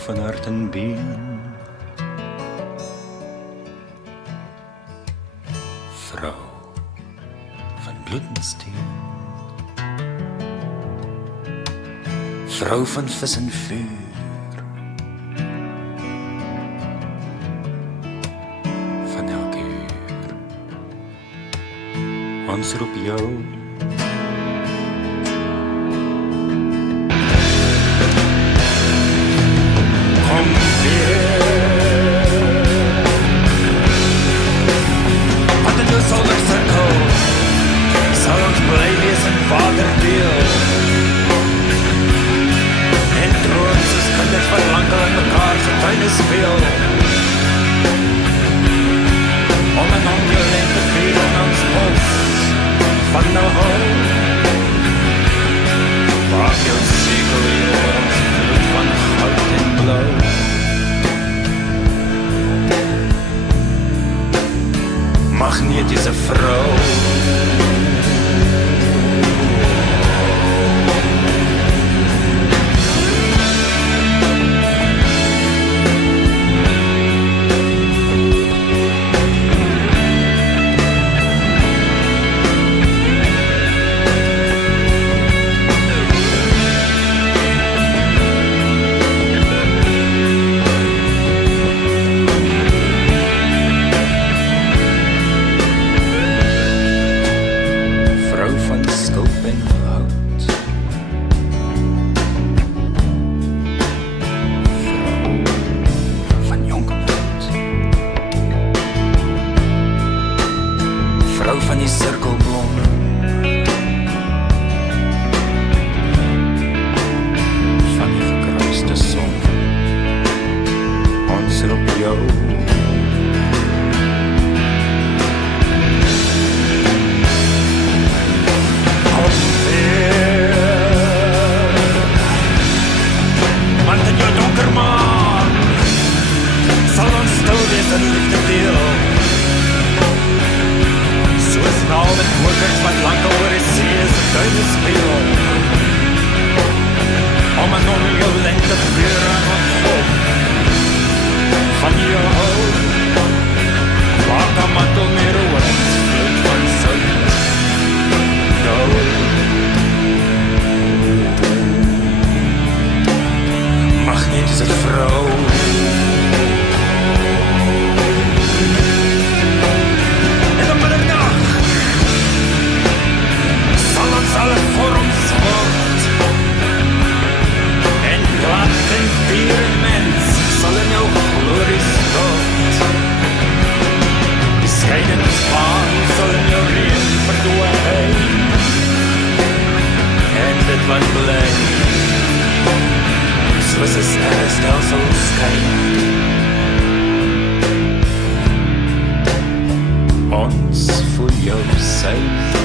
van hart en been, vrou van bloed en steen, vrou van vis en vuur, van elke uur. Ons roep jou, kom weer, want in jou sonnesirkel sal ons bly wees in Vaderdeel, en droom soos kinders wat lankal in mekaar se tuine speel, om en om jou lente vier in ons bos van nou hou. Maak jou segel hier oor ons vloed van goud en blauw. Magnetische vrou, vrou van die sirkelblom, van die gekruiste son, ons roep jou, kom weer, want in jou donker maan sal ons stil wees en liefde deel, soos na al die kokers wat lang oor die see se duine speel, om en om jou lente vuur en wat golf van jou hou, waak aan mantel meer oor ons vloed van soud goud. Magnetische vrou, alle vorms word, en plant en dier en mens sal in jou glorie stort. Die scheidende spaan sal in jou reën verdwijn, en dit wat bly, soos 'n sterrestelsel skyn. Ons voel jou sein.